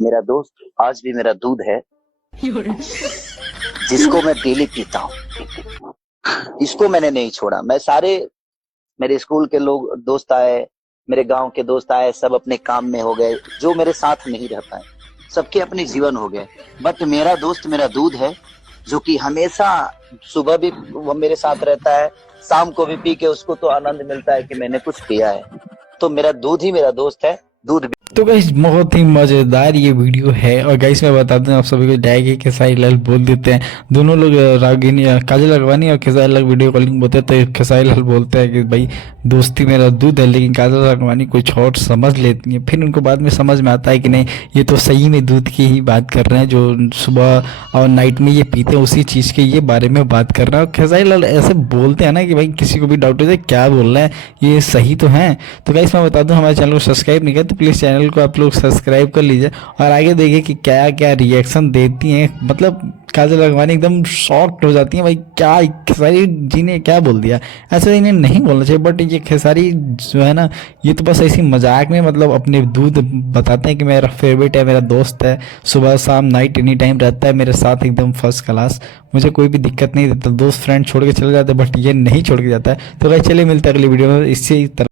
मेरा दोस्त आज भी मेरा दूध है, जिसको मैं डेली पीता हूँ। इसको मैंने नहीं छोड़ा। मैं सारे मेरे स्कूल के लोग दोस्त आए, मेरे गांव के दोस्त आए, सब अपने काम में हो गए, जो मेरे साथ नहीं रह पाए, सबके अपने जीवन हो गए। बट मेरा दोस्त मेरा दूध है, जो कि हमेशा सुबह भी वो मेरे साथ रहता है, शाम को भी पी के उसको तो आनंद मिलता है कि मैंने कुछ पिया है। तो मेरा दूध ही मेरा दोस्त है। दूध तो गाइस बहुत ही मज़ेदार ये वीडियो है। और गाइस मैं बता दूं आप सभी को, डायगे खेसारी लाल बोल देते हैं दोनों लोग। रागिनी काजल अगवानी और खेसारी लाल वीडियो कॉलिंग बोलते हैं तो खेसारी लाल बोलते हैं कि भाई दोस्ती मेरा दूध है, लेकिन काजल अगवानी कुछ और समझ लेती है। फिर उनको बाद में समझ में आता है कि नहीं, ये तो सही में दूध की ही बात कर रहे हैं, जो सुबह और नाइट में ये पीते हैं उसी चीज़ के ये बारे में बात कर रहे हैं। और खेसारी लाल ऐसे बोलते हैं ना कि भाई किसी को भी डाउट हो जाए क्या बोल रहे हैं, ये सही तो है। तो गाइस मैं बता दूं, हमारे चैनल को सब्सक्राइब नहीं किया तो प्लीज़ चैनल को आप लोग सब्सक्राइब कर लीजिए और आगे देखिए कि क्या क्या रिएक्शन देती हैं। मतलब काजल अगवानी एकदम शॉक्ड हो जाती हैं, भाई क्या खेसारी जी ने क्या बोल दिया। ऐसे इन्हें नहीं बोलना चाहिए, बट ये खेसारी जो है ना, ये तो बस ऐसी मजाक में मतलब अपने दूध बताते हैं कि मेरा फेवरेट है, मेरा दोस्त है, सुबह शाम नाइट एनी टाइम रहता है मेरे साथ, एकदम फर्स्ट क्लास, मुझे कोई भी दिक्कत नहीं देता। दोस्त फ्रेंड छोड़ के चले जाते हैं, बट ये नहीं छोड़ के जाता है। तो भाई चलिए मिलते हैं अगली वीडियो में इससे